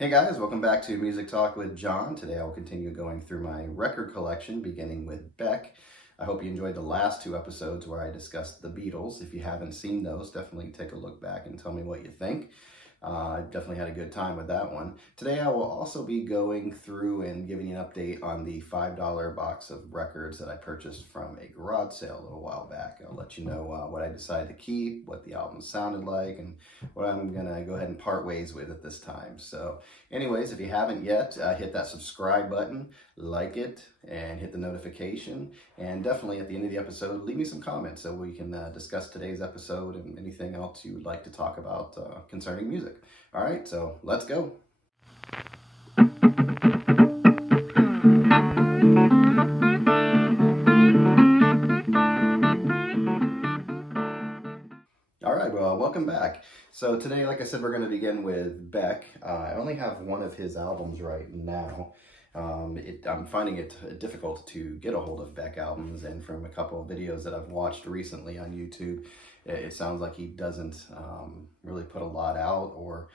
Hey guys, welcome back to Music Talk with John. Today I'll continue going through my record collection, beginning with Beck. I hope you enjoyed the last two episodes where I discussed the Beatles. If you haven't seen those, definitely take a look back and tell me what you think. I definitely had a good time with that one. Today I will also be going through and giving you an update on the $5 box of records that I purchased from a garage sale a little while back. I'll let you know what I decided to keep, what the album sounded like, and what I'm gonna go ahead and part ways with at this time. So anyways, if you haven't yet, hit that subscribe button, like it, and hit the notification. And definitely at the end of the episode, leave me some comments so we can discuss today's episode and anything else you would like to talk about concerning music. All right, so let's go. All right, well, welcome back. So today, like I said, we're going to begin with Beck. I only have one of his albums right now. I'm finding it difficult to get a hold of Beck albums, and from a couple of videos that I've watched recently on YouTube, it sounds like he doesn't really put a lot out, or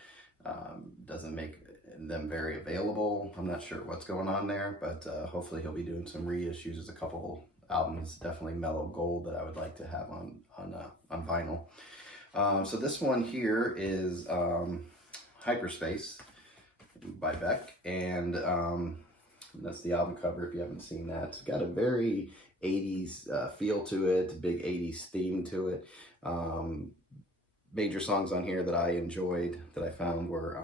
doesn't make them very available. I'm not sure what's going on there, but hopefully he'll be doing some reissues. There's a couple albums, definitely Mellow Gold, that I would like to have on vinyl. So this one here is Hyperspace by Beck, and that's the album cover if you haven't seen that. It's got a very 80s feel to it, big 80s theme to it. Major songs on here that I enjoyed, that I found, were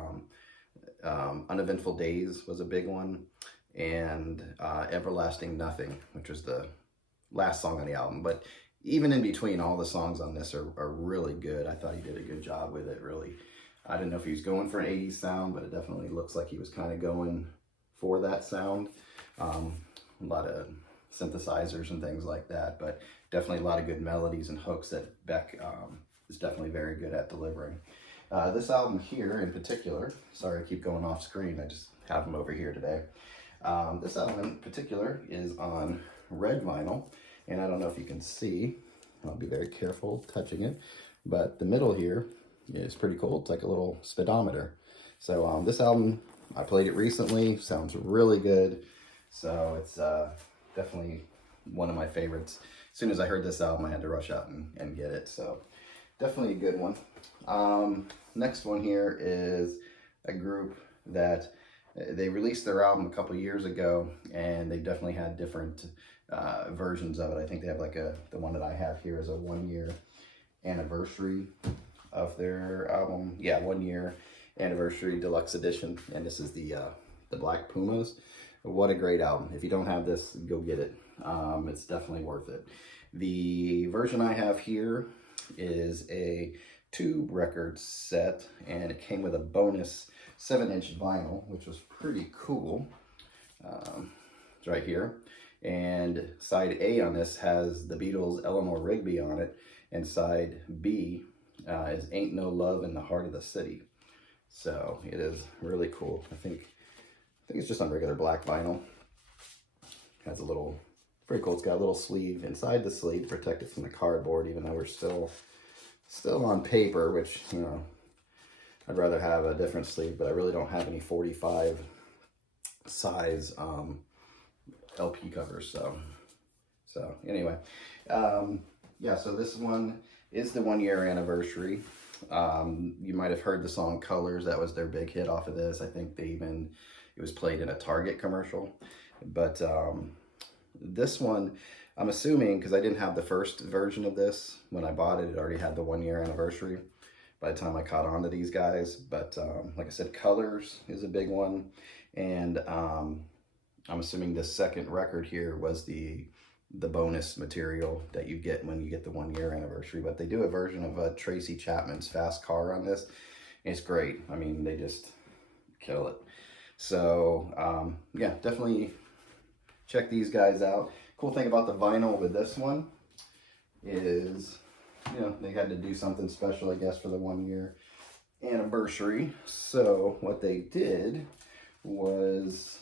Uneventful Days was a big one, and Everlasting Nothing, which was the last song on the album. But even in between, all the songs on this are really good. I thought he did a good job with it, really. I didn't know if he was going for an 80s sound, but it definitely looks like he was kind of going for that sound. A lot of synthesizers and things like that, but definitely a lot of good melodies and hooks that Beck is definitely very good at delivering. This album here in particular, sorry I keep going off screen, I just have them over here today. This album in particular is on red vinyl, and I don't know if you can see, I'll be very careful touching it, but the middle here is pretty cool. It's like a little speedometer. So this album, I played it recently, sounds really good. So it's definitely one of my favorites. As soon as I heard this album, I had to rush out and get it. So definitely a good one. Next one here is a group that they released their album a couple years ago, and they definitely had different versions of it. I think they have like the one that I have here is a 1-year anniversary of their album. Yeah, 1-year anniversary deluxe edition, and this is the Black Pumas. What a great album. If you don't have this, go get it. It's definitely worth it. The version I have here is a 2-record set, and it came with a bonus 7-inch vinyl, which was pretty cool. It's right here. And side A on this has the Beatles' Eleanor Rigby on it, and side B is Ain't No Love in the Heart of the City. So it is really cool. I think it's just on regular black vinyl. Has a little, pretty cool. It's got a little sleeve inside the sleeve to protect it from the cardboard, even though we're still on paper, which, you know, I'd rather have a different sleeve, but I really don't have any 45 size LP covers. So anyway, yeah, so this one is the 1-year anniversary. You might have heard the song Colors. That was their big hit off of this. I think it was played in a Target commercial. But this one, I'm assuming, because I didn't have the first version of this when I bought it, it already had the 1-year anniversary by the time I caught on to these guys. But like I said, Colors is a big one. And I'm assuming the second record here was the bonus material that you get when you get the 1-year anniversary. But they do a version of Tracy Chapman's Fast Car on this. It's great. I mean, they just kill it. So yeah, definitely check these guys out. Cool thing about the vinyl with this one is, you know, they had to do something special, I guess, for the 1-year anniversary. So what they did was,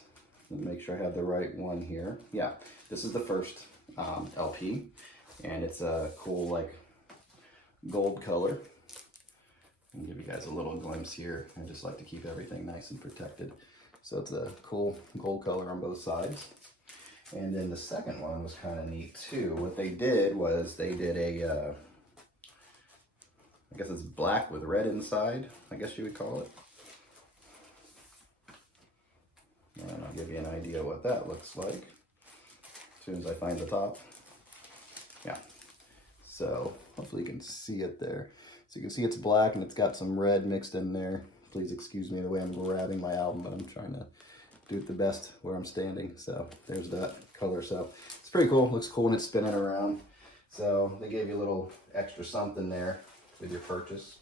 let me make sure I have the right one here. Yeah, this is the first LP, and it's a cool, like, gold color. I'll give you guys a little glimpse here. I just like to keep everything nice and protected. So it's a cool gold color on both sides. And then the second one was kind of neat too. What they did was they did a, I guess it's black with red inside, I guess you would call it. And I'll give you an idea what that looks like as soon as I find the top. Yeah, so hopefully you can see it there. So you can see it's black and it's got some red mixed in there. Please excuse me the way I'm grabbing my album, but I'm trying to do it the best where I'm standing. So there's that color. So it's pretty cool. Looks cool when it's spinning around. So they gave you a little extra something there with your purchase.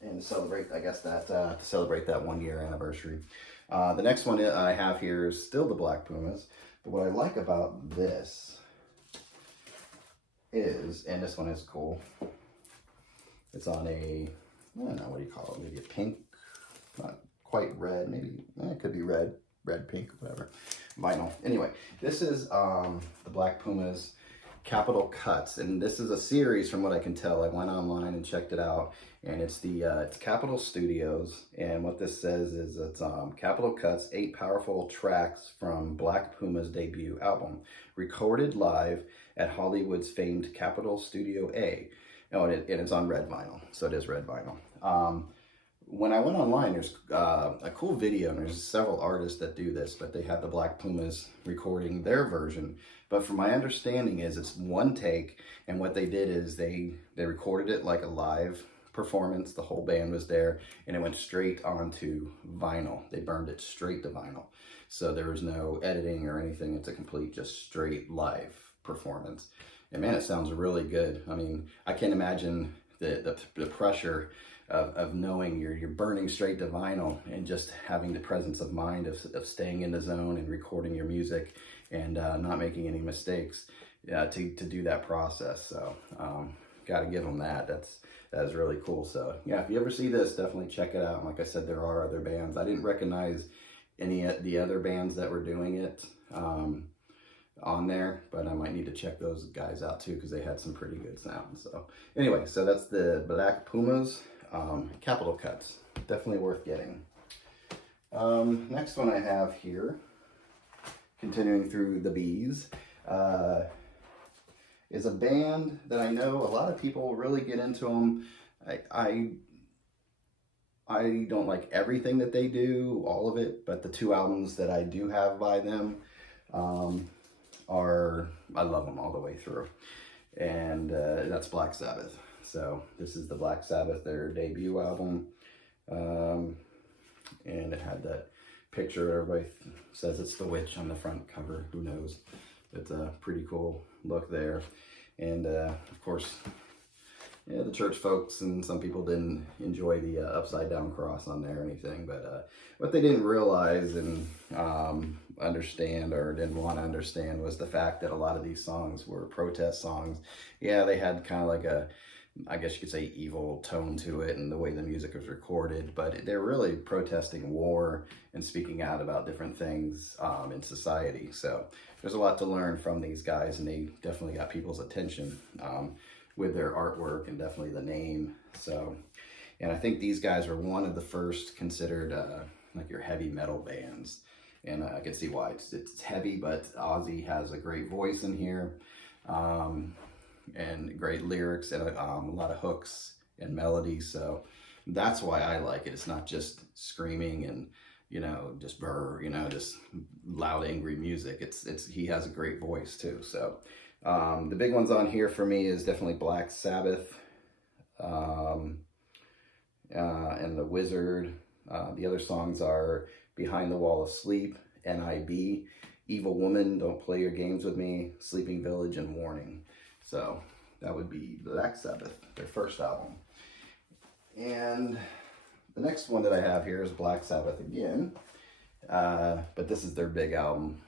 And to celebrate, I guess, that to celebrate that 1 year anniversary. The next one I have here is still the Black Pumas. But what I like about this is, and this one is cool, it's on a, I don't know, what do you call it? Maybe a pink, not quite red, maybe, it could be red, pink, whatever, vinyl. Anyway, this is the Black Pumas Capital Cuts, and this is a series from what I can tell. I went online and checked it out, and it's the it's Capitol Studios, and what this says is it's Capital Cuts, 8 powerful tracks from Black Puma's debut album, recorded live at Hollywood's famed Capitol Studio A. Oh, and it's on red vinyl, so it is red vinyl. When I went online, there's a cool video, and there's several artists that do this, but they have the Black Pumas recording their version. But from my understanding is it's one take, and what they did is they recorded it like a live performance. The whole band was there, and it went straight onto vinyl. They burned it straight to vinyl. So there was no editing or anything. It's a complete, just straight live performance. And man, it sounds really good. I mean, I can't imagine the pressure of knowing you're burning straight to vinyl and just having the presence of mind of staying in the zone and recording your music and not making any mistakes to do that process. So got to give them that. That is really cool. So yeah, if you ever see this, definitely check it out. And like I said, there are other bands. I didn't recognize any of the other bands that were doing it on there, but I might need to check those guys out too, because they had some pretty good sounds. So anyway, so that's the Black Pumas Capital Cuts. Definitely worth getting. Next one I have here, continuing through the Bees, is a band that I know a lot of people really get into them. I don't like everything that they do, all of it, but the 2 albums that I do have by them I love them all the way through. And that's Black Sabbath. So this is the Black Sabbath, their debut album. And it had that picture. Everybody says it's the witch on the front cover. Who knows? It's a pretty cool look there. And of course, yeah, the church folks and some people didn't enjoy the upside down cross on there or anything. But what they didn't realize and understand, or didn't want to understand, was the fact that a lot of these songs were protest songs. Yeah, they had kind of like a, I guess you could say, evil tone to it and the way the music was recorded, but they're really protesting war and speaking out about different things in society. So there's a lot to learn from these guys, and they definitely got people's attention with their artwork and definitely the name. So, and I think these guys were one of the first considered like your heavy metal bands. And I can see why. It's heavy, but Ozzy has a great voice in here. And great lyrics and a lot of hooks and melodies. So that's why I like it. It's not just screaming and, just just loud, angry music. He has a great voice too. So the big ones on here for me is definitely Black Sabbath and The Wizard. The other songs are Behind the Wall of Sleep, N.I.B., Evil Woman, Don't Play Your Games With Me, Sleeping Village, and Warning. So that would be Black Sabbath, their first album. And the next one that I have here is Black Sabbath again. But this is their big album,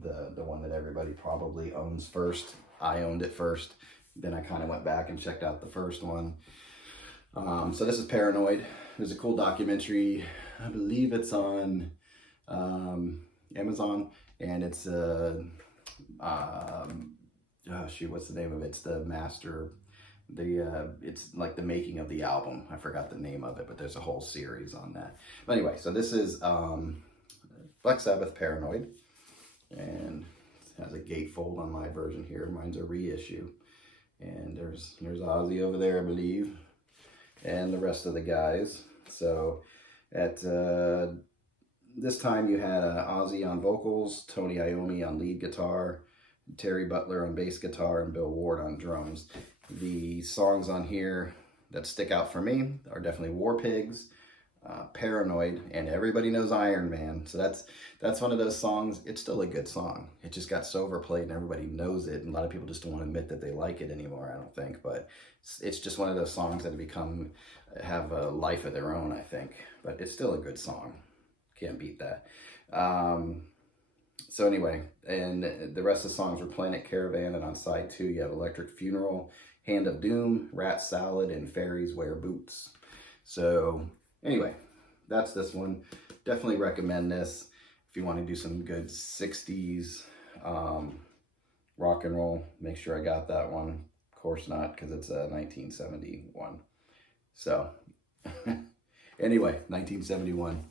the one that everybody probably owns first. I owned it first. Then I kind of went back and checked out the first one. So this is Paranoid. There's a cool documentary. I believe it's on Amazon, and it's what's the name of it? It's the Master it's like the making of the album. I forgot the name of it, but there's a whole series on that. But anyway, so this is Black Sabbath Paranoid, and it has a gatefold on my version here. Mine's a reissue, and there's Ozzy over there, I believe, and the rest of the guys. So at this time you had Ozzy on vocals, Tony Iommi on lead guitar, Terry Butler on bass guitar, and Bill Ward on drums. The songs on here that stick out for me are definitely War Pigs, Paranoid, and everybody knows Iron Man. So that's one of those songs. It's still a good song. It just got so overplayed and everybody knows it, and a lot of people just don't want to admit that they like it anymore, I don't think. But it's just one of those songs that have a life of their own, I think. But it's still a good song. Can't beat that. So anyway, and the rest of the songs were Planet Caravan, and on side 2 you have Electric Funeral, Hand of Doom, Rat Salad, and Fairies Wear Boots. So anyway, that's this one. Definitely recommend this if you want to do some good 60s rock and roll. Make sure I got that one. Of course not, because it's a 1971. So anyway, 1971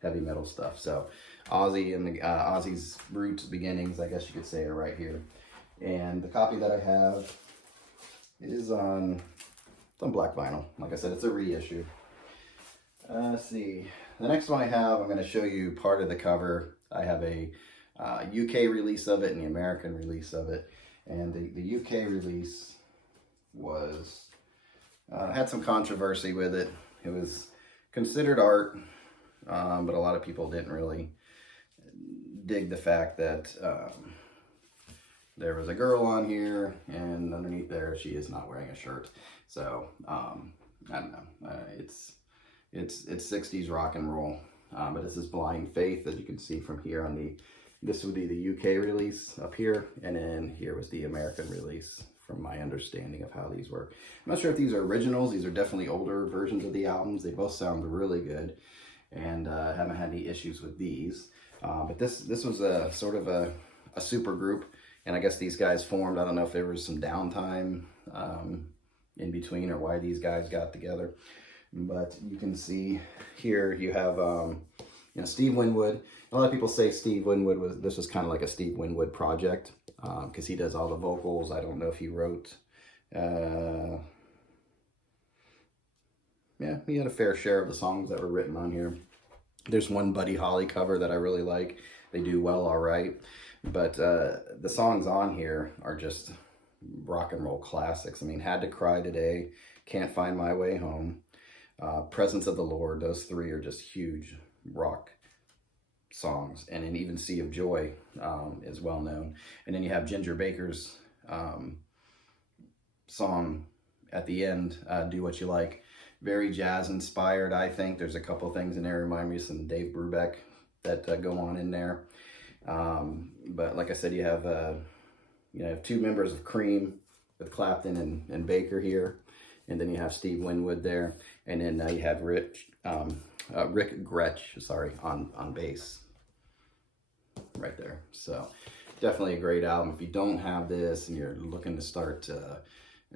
heavy metal stuff. So Ozzy and Ozzy's roots, beginnings, I guess you could say, are right here. And the copy that I have is on black vinyl. Like I said, it's a reissue. Let's see. The next one I have, I'm going to show you part of the cover. I have a UK release of it and the American release of it. And the UK release was had some controversy with it. It was considered art, but a lot of people didn't really dig the fact that there was a girl on here, and underneath there she is not wearing a shirt. So I don't know. It's 60s rock and roll, but this is Blind Faith, as you can see from here on this would be the UK release up here, and then here was the American release, from my understanding of how these work. I'm not sure if these are originals. These are definitely older versions of the albums. They both sound really good, and I haven't had any issues with these. But this was a sort of a super group, and I guess these guys formed. I don't know if there was some downtime in between or why these guys got together. But you can see here you have Steve Winwood. A lot of people say Steve Winwood this was kind of like a Steve Winwood project, because he does all the vocals. I don't know if he wrote. Yeah, he had a fair share of the songs that were written on here. There's one Buddy Holly cover that I really like. They do well, all right. But the songs on here are just rock and roll classics. I mean, Had to Cry Today, Can't Find My Way Home, Presence of the Lord. Those three are just huge rock songs. And then even Sea of Joy is well known. And then you have Ginger Baker's song at the end, Do What You Like. Very jazz inspired, I think. There's a couple things in there remind me of some Dave Brubeck that go on in there. But like I said, you have two members of Cream with Clapton and Baker here, and then you have Steve Winwood there, and then you have Rick Gretsch, on bass right there. So definitely a great album. If you don't have this and you're looking to start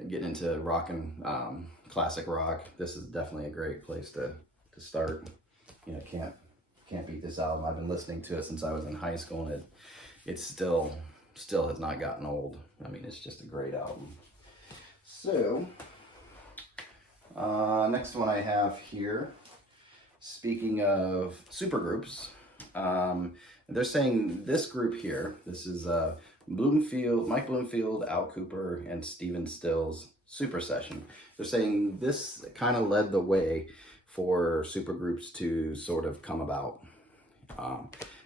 get into rock and classic rock, this is definitely a great place to start. Can't beat this album. I've been listening to it since I was in high school, and it still has not gotten old. I mean, it's just a great album. So next one I have here, speaking of supergroups, they're saying this group here, this is Mike Bloomfield, Al Kooper, and Stephen Stills' Super Session. They're saying this kind of led the way for supergroups to sort of come about.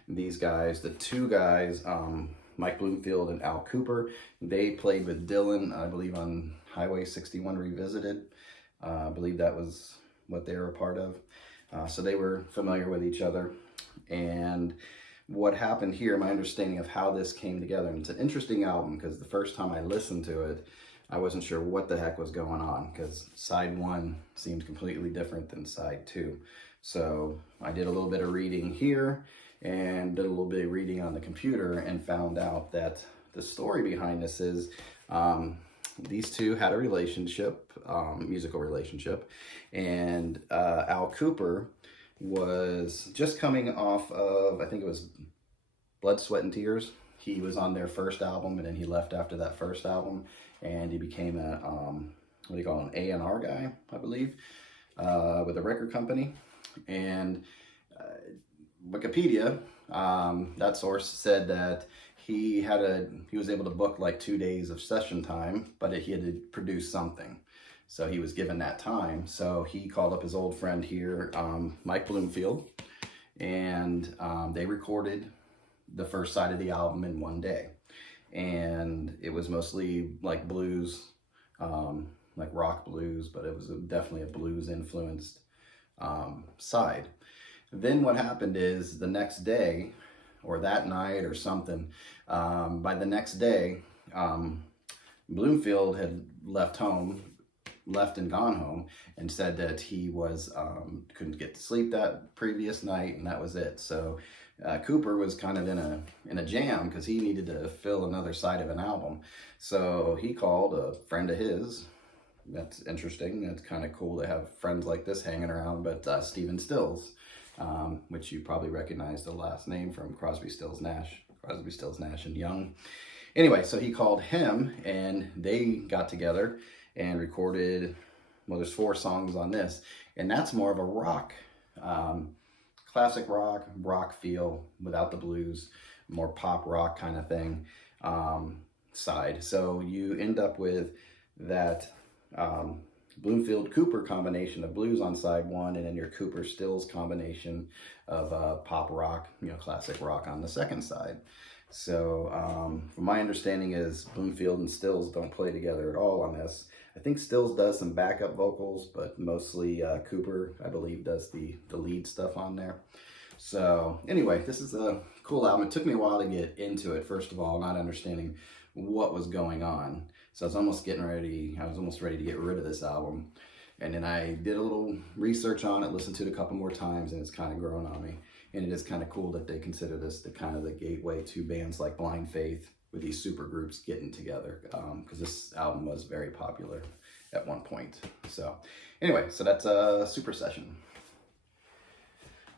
These guys, the two guys, Mike Bloomfield and Al Kooper, they played with Dylan, I believe, on Highway 61 Revisited. I believe that was what they were a part of. So they were familiar with each other. And what happened here, my understanding of how this came together, and it's an interesting album because the first time I listened to it, I wasn't sure what the heck was going on, because side 1 seemed completely different than side 2. So I did a little bit of reading here and did a little bit of reading on the computer and found out that the story behind this is these two had a relationship, musical relationship, and Al Cooper was just coming off of, I think it was Blood, Sweat, and Tears. He was on their first album, and then he left after that first album, and he became a, what do you call it, an A&R guy, I believe, with a record company. And Wikipedia, that source said that he was able to book like 2 days of session time, but he had to produce something. So he was given that time. So he called up his old friend here, Mike Bloomfield, and they recorded the first side of the album in 1 day. And it was mostly like blues, like rock blues, but it was definitely a blues influenced side. Then what happened is the next day, or that night or something, by the next day, Bloomfield had left and gone home, and said that he was couldn't get to sleep that previous night, and that was it. So Cooper was kind of in a jam because he needed to fill another side of an album. So he called a friend of his. That's interesting. That's kind of cool to have friends like this hanging around. But Stephen Stills, which you probably recognize the last name from Crosby, Stills, Nash, and Young. Anyway, so he called him, and they got together and recorded, well, there's 4 songs on this, and that's more of a rock, classic rock feel without the blues, more pop rock kind of thing side. So you end up with that Bloomfield Cooper combination of blues on side 1, and then your Cooper Stills combination of pop rock, classic rock on the second side. So from my understanding is Bloomfield and Stills don't play together at all on this. I think Stills does some backup vocals, but mostly Cooper, I believe, does the lead stuff on there. So anyway, this is a cool album. It took me a while to get into it, first of all, not understanding what was going on. So I was almost ready to get rid of this album. And then I did a little research on it, listened to it a couple more times, and it's kind of grown on me. And it is kind of cool that they consider this the kind of the gateway to bands like Blind Faith with these super groups getting together, because this album was very popular at one point. So anyway, so that's a Super Session.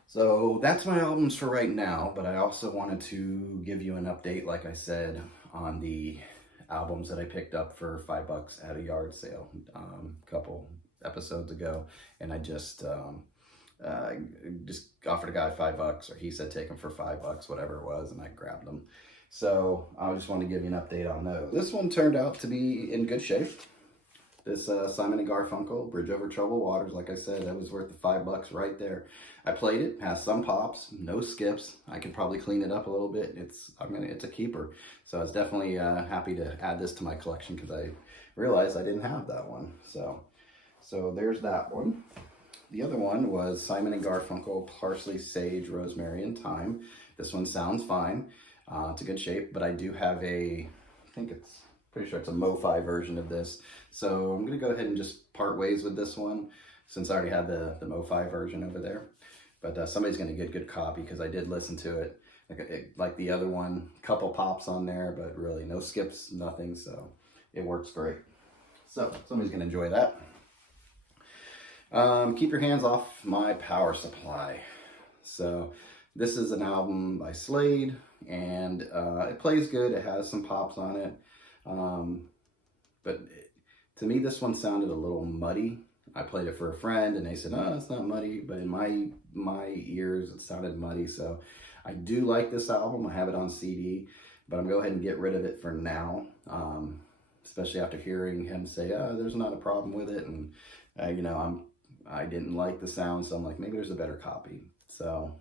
So that's my albums for right now, but I also wanted to give you an update, like I said, on the albums that I picked up for $5 at a yard sale a couple episodes ago, and I just offered a guy $5, or he said take them for $5, whatever it was, and I grabbed them. So I just want to give you an update on those. This one turned out to be in good shape. This Simon & Garfunkel, Bridge Over Troubled Waters, like I said, that was worth the $5 right there. I played it, has some pops, no skips. I could probably clean it up a little bit. It's a keeper. So I was definitely happy to add this to my collection because I realized I didn't have that one. So there's that one. The other one was Simon & Garfunkel, Parsley, Sage, Rosemary, and Thyme. This one sounds fine. It's a good shape, but I do have pretty sure it's a Mo-Fi version of this. So I'm going to go ahead and just part ways with this one, since I already had the Mo-Fi version over there. But somebody's going to get a good copy, because I did listen to it. Like the other one, couple pops on there, but really no skips, nothing. So it works great. So somebody's going to enjoy that. Keep Your Hands Off My Power Supply. So this is an album by Slade, and it plays good. It has some pops on it. But to me, this one sounded a little muddy. I played it for a friend, and they said, "Oh, it's not muddy," but in my ears, it sounded muddy. So I do like this album. I have it on CD, but I'm going to go ahead and get rid of it for now, especially after hearing him say, "Oh, there's not a problem with it," and I didn't like the sound, so I'm like, maybe there's a better copy. So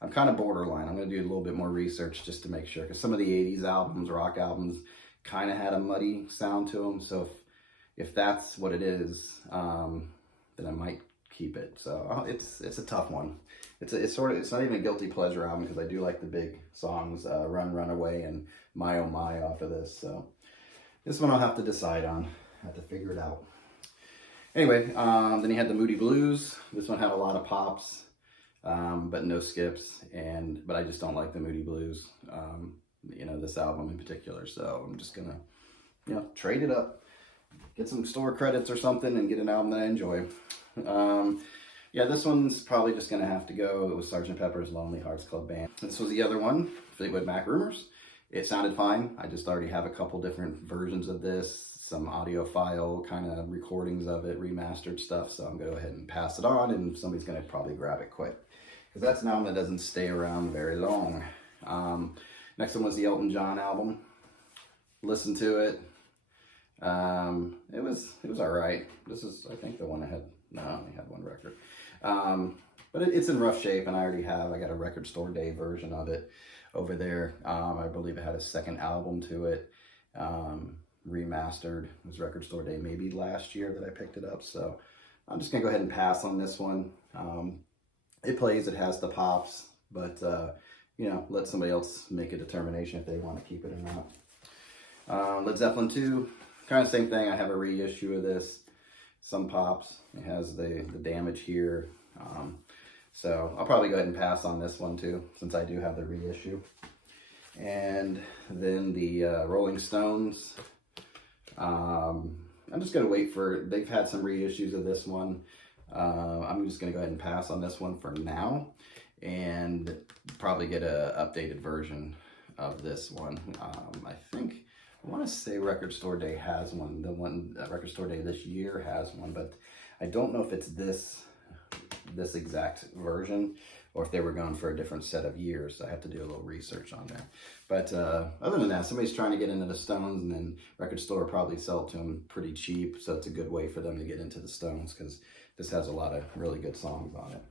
I'm kind of borderline. I'm going to do a little bit more research just to make sure, because some of the 80s albums, rock albums, kind of had a muddy sound to them. So if that's what it is, then I might keep it. So it's a tough one. It's not even a guilty pleasure album, because I do like the big songs, Run, Run Away, and My Oh My off of this. So this one I'll have to decide on. I have to figure it out. Anyway, then he had the Moody Blues. This one had a lot of pops, but no skips. But I just don't like the Moody Blues, this album in particular. So I'm just gonna you know, trade it up, get some store credits or something, and get an album that I enjoy. Yeah, this one's probably just gonna have to go. It was Sgt. Pepper's Lonely Hearts Club Band. This was the other one, Fleetwood Mac Rumors. It sounded fine. I just already have a couple different versions of this, some audio file kind of recordings of it, remastered stuff. So I'm gonna go ahead and pass it on, and somebody's gonna probably grab it quick, because that's an album that doesn't stay around very long. Next one was the Elton John album. Listened to it. It was all right. This is, I think, the one I had. No, I only had one record. But it's in rough shape, and I got a Record Store Day version of it over there. I believe it had a second album to it, remastered. It was Record Store Day maybe last year that I picked it up. So I'm just gonna go ahead and pass on this one. It plays, it has the pops, but you know, let somebody else make a determination if they want to keep it or not. Led Zeppelin 2, kind of same thing. I have a reissue of this. Some pops. It has the damage here. So I'll probably go ahead and pass on this one too, since I do have the reissue. And then the Rolling Stones. I'm just going to wait for, they've had some reissues of this one. I'm just going to go ahead and pass on this one for now, and probably get a updated version of this one. I want to say Record Store Day has one. The one Record Store Day this year has one, but I don't know if it's this exact version, or if they were going for a different set of years. So I have to do a little research on that. But other than that, somebody's trying to get into the Stones, and then Record Store probably sell it to them pretty cheap. So it's a good way for them to get into the Stones, because this has a lot of really good songs on it.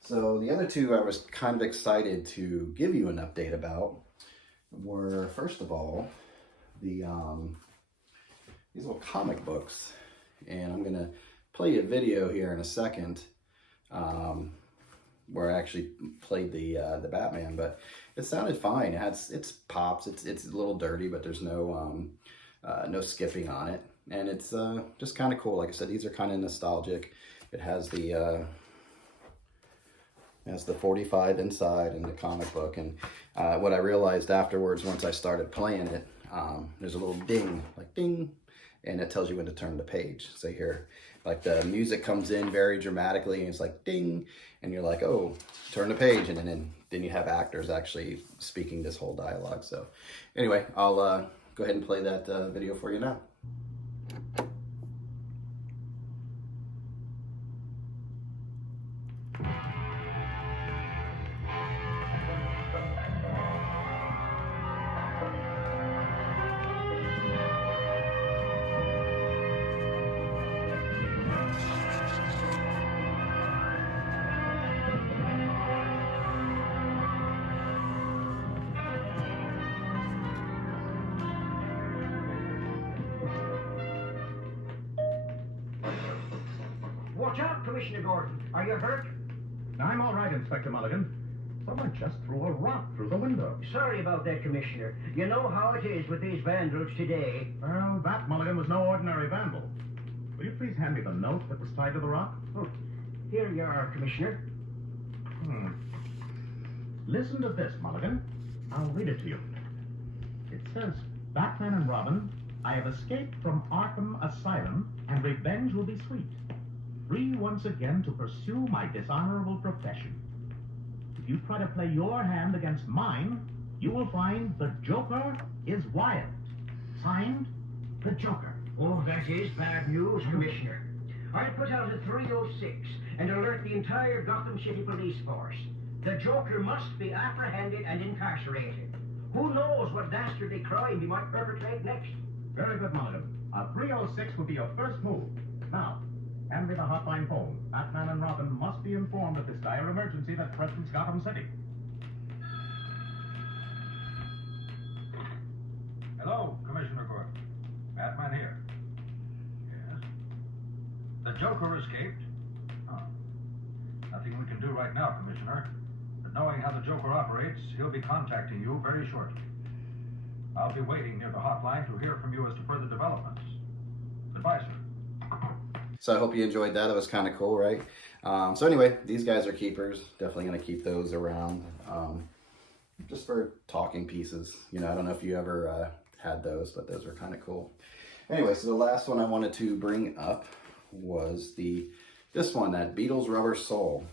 So the other two I was kind of excited to give you an update about were, first of all, these little comic books. And I'm gonna play you a video here in a second, where I actually played the Batman, but it sounded fine. It's pops. It's a little dirty, but there's no skipping on it, and it's just kind of cool. Like I said, these are kind of nostalgic. It has the 45 inside in the comic book, and what I realized afterwards, once I started playing it, there's a little ding, like ding, and it tells you when to turn the page. So here, like the music comes in very dramatically, and it's like ding, and you're like, oh, turn the page, and then you have actors actually speaking this whole dialogue. So anyway, I'll go ahead and play that video for you now. Watch out, Commissioner Gordon. Are you hurt? I'm all right, Inspector Mulligan. Someone just threw a rock through the window. Sorry about that, Commissioner. You know how it is with these vandals today. Well, that, Mulligan, was no ordinary vandal. Will you please hand me the note that was tied to the rock? Oh, here you are, Commissioner. Listen to this, Mulligan. I'll read it to you. It says, Batman and Robin, I have escaped from Arkham Asylum, and revenge will be sweet. Free once again to pursue my dishonorable profession. If you try to play your hand against mine, you will find the Joker is wild. Signed, the Joker. Oh, that is bad news, Commissioner. I'll put out a 306 and alert the entire Gotham City Police Force. The Joker must be apprehended and incarcerated. Who knows what dastardly crime he might perpetrate next? Very good, Mulligan. A 306 will be your first move. Now, hand me the hotline phone. Batman and Robin must be informed of this dire emergency that threatens Gotham City. Hello, Commissioner Gordon. Batman here. Yes. The Joker escaped? Oh. Nothing we can do right now, Commissioner. But knowing how the Joker operates, he'll be contacting you very shortly. I'll be waiting near the hotline to hear from you as to further developments. Goodbye, sir. So I hope you enjoyed that. It was kind of cool, right? So anyway, these guys are keepers. Definitely going to keep those around, just for talking pieces. You know, I don't know if you ever had those, but those were kind of cool. Anyway, so the last one I wanted to bring up was this one, that Beatles Rubber Soul.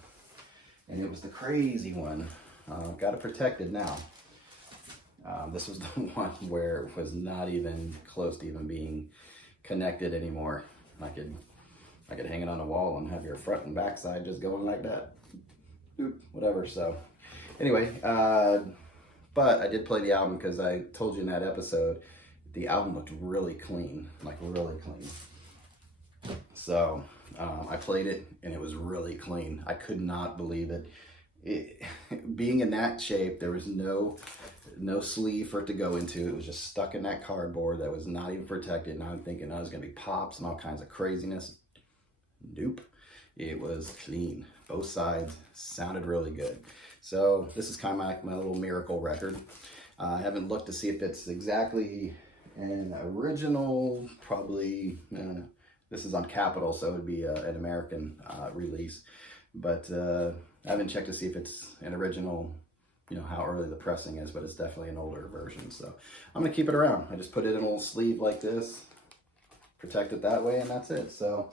And it was the crazy one. Got it protected now. This was the one where it was not even close to even being connected anymore. I could hang it on the wall and have your front and back side just going like that. Oop, whatever. So anyway, but I did play the album because I told you in that episode, the album looked really clean, like really clean. So I played it and it was really clean. I could not believe it. Being in that shape, there was no sleeve for it to go into. It was just stuck in that cardboard that was not even protected. And I'm thinking, oh, there's gonna be pops and all kinds of craziness. Nope, it was clean. Both sides sounded really good. So this is kind of like my little miracle record. I haven't looked to see if it's exactly an original, probably, this is on Capitol, so it would be an American release. But I haven't checked to see if it's an original, you know, how early the pressing is, but it's definitely an older version. So I'm gonna keep it around. I just put it in a little sleeve like this, protect it that way, and that's it. So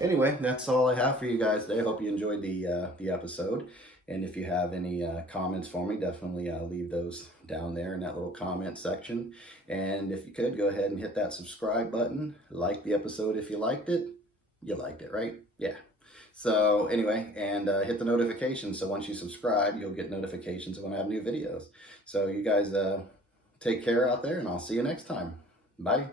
anyway, that's all I have for you guys today. I hope you enjoyed the episode. And if you have any comments for me, definitely leave those down there in that little comment section. And if you could, go ahead and hit that subscribe button. Like the episode if you liked it. You liked it, right? Yeah. So anyway, and hit the notification. So once you subscribe, you'll get notifications when I have new videos. So you guys take care out there, and I'll see you next time. Bye.